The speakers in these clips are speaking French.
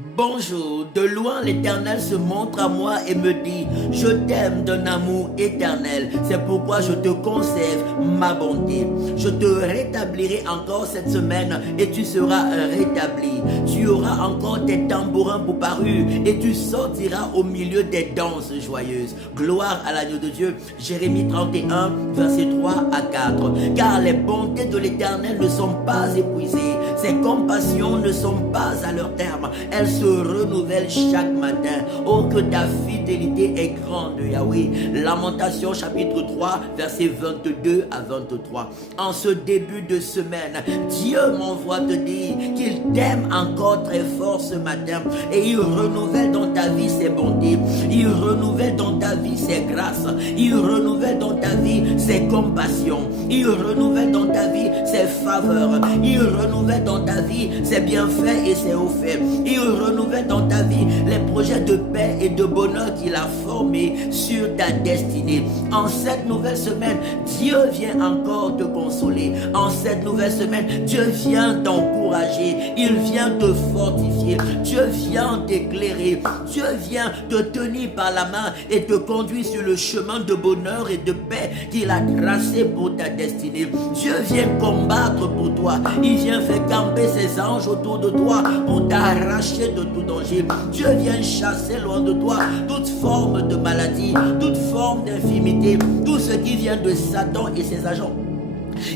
Bonjour, de loin l'Éternel se montre à moi et me dit, je t'aime d'un amour éternel, c'est pourquoi je te conserve ma bonté. Je te rétablirai encore cette semaine et tu seras rétabli. Tu auras encore tes tambourins pour parure et tu sortiras au milieu des danses joyeuses. Gloire à l'agneau de Dieu. Jérémie 31, verset 3 à 4. Car les bontés de l'Éternel ne sont pas épuisées, ses compassions ne sont pas à leur terme. Elles se renouvellent chaque matin. Oh, que ta fidélité est grande, Yahweh. Lamentation chapitre 3, verset 22 à 23. En ce début de semaine, Dieu m'envoie te dire qu'il t'aime encore très fort ce matin et il renouvelle dans ta vie ses bontés. Il renouvelle dans ta vie ses grâces. Il renouvelle dans ta vie ses compassions. Il renouvelle dans ta vie ses faveurs. Il renouvelle dans ta vie ses bienfaits et ses hauts faits. Il renouvelle dans ta vie les projets de paix et de bonheur qu'il a formés sur ta destinée. En cette nouvelle semaine, Dieu vient encore te consoler. En cette nouvelle semaine, Dieu vient t'encourager. Il vient te fortifier. Dieu vient t'éclairer. Dieu vient te tenir par la main et te conduire sur le chemin de bonheur et de paix qu'il a tracé pour ta destinée. Dieu vient combattre pour toi. Il vient faire camper ses anges autour de toi pour t'arracher de tout danger. Dieu vient chasser loin de toi toute forme de maladie, toute forme d'infirmité, tout ce qui vient de Satan et ses agents.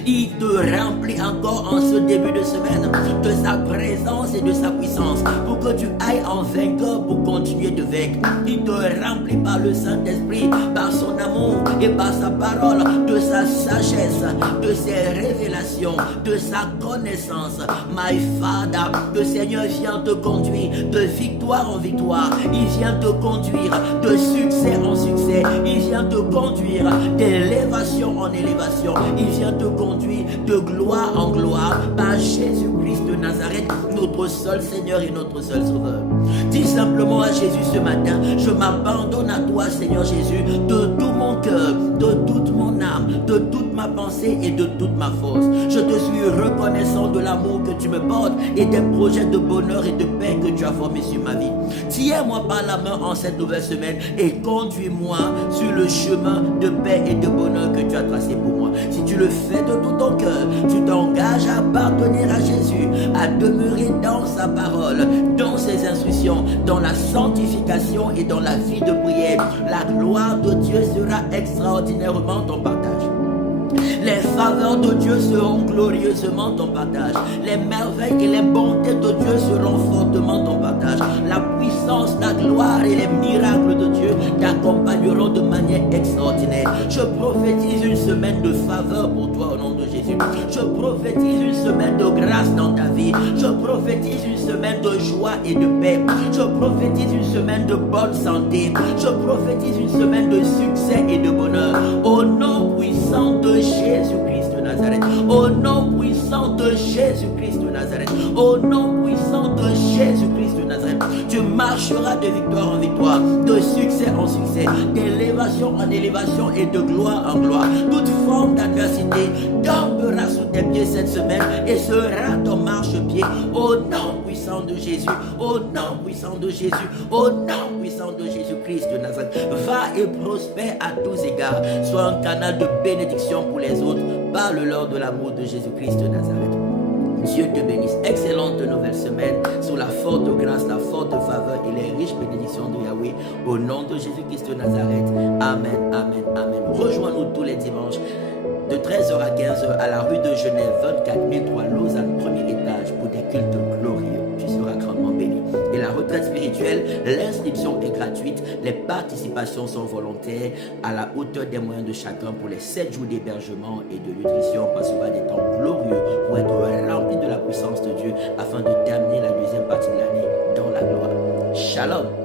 Il te remplit encore en ce début de semaine de sa présence et de sa puissance pour que tu ailles en vainqueur pour continuer de vaincre. Il te remplit par le Saint-Esprit, par son amour et par sa parole, de sa sagesse, de ses révélations, de sa connaissance. My Father, le Seigneur vient te conduire de victoire en victoire. Il vient te conduire de succès en succès. Il vient te conduire d'élévation en élévation. Il vient te conduire de gloire en gloire par Jésus-Christ de Nazareth, notre seul Seigneur et notre seul Sauveur. Dis simplement à Jésus ce matin, je m'abandonne à toi Seigneur Jésus, de tout mon cœur, de toute mon âme, de toute ma pensée et de toute ma force. Je te suis reconnaissant de l'amour que tu me portes et des projets de bonheur et de paix que tu as formés sur ma vie. Tiens-moi par la main en cette nouvelle semaine et conduis-moi sur le chemin de paix et de bonheur que tu as tracé pour moi. Si tu le fais de tout ton cœur, tu t'engages à appartenir à Jésus, à demeurer dans sa parole, dans ses instructions, dans la sanctification et dans la vie de prière. La gloire de Dieu sera extraordinairement ton partage. Les faveurs de Dieu seront glorieusement ton partage. Les merveilles et les bontés de Dieu seront fortement ton partage. La puissance, la gloire et les miracles de Dieu t'accompagneront de manière extraordinaire. Je prophétise une semaine de faveur pour toi au nom de Jésus. Je prophétise une semaine de grâce dans ta vie. Je prophétise une semaine de joie et de paix. Je prophétise une semaine de bonne santé. Je prophétise une semaine de succès et de bonheur. Au nom puissant de Jésus-Christ de Nazareth. Au nom puissant de Jésus-Christ de Nazareth. Au nom puissant de Jésus-Christ de Nazareth. Tu marcheras de victoire en victoire, de succès en succès, d'élévation en élévation et de gloire en gloire. Toute forme d'adversité tombera sous tes pieds cette semaine et sera ton marchepied. Au nom puissant de Jésus, au nom puissant de Jésus, au nom puissant de Jésus-Christ de Nazareth. Va et prospère à tous égards. Sois un canal de bénédiction pour les autres. Parle-leur de l'amour de Jésus-Christ de Nazareth. Dieu te bénisse. Excellente nouvelle semaine sous la forte grâce, la forte faveur et les riches bénédictions de Yahweh. Au nom de Jésus-Christ de Nazareth. Amen, amen, amen. Rejoins-nous tous les dimanches de 13h à 15h à la rue de Genève, 24 003 Lausanne, premier étage pour des cultes glorieux. Tu seras grandement béni. Et la retraite spirituelle, l'inscription est gratuite, les participations sont volontaires à la hauteur des moyens de chacun pour les 7 jours d'hébergement et de nutrition. On passera des temps glorieux pour être rempli de la puissance de Dieu afin de terminer la deuxième partie de l'année dans la gloire. Shalom.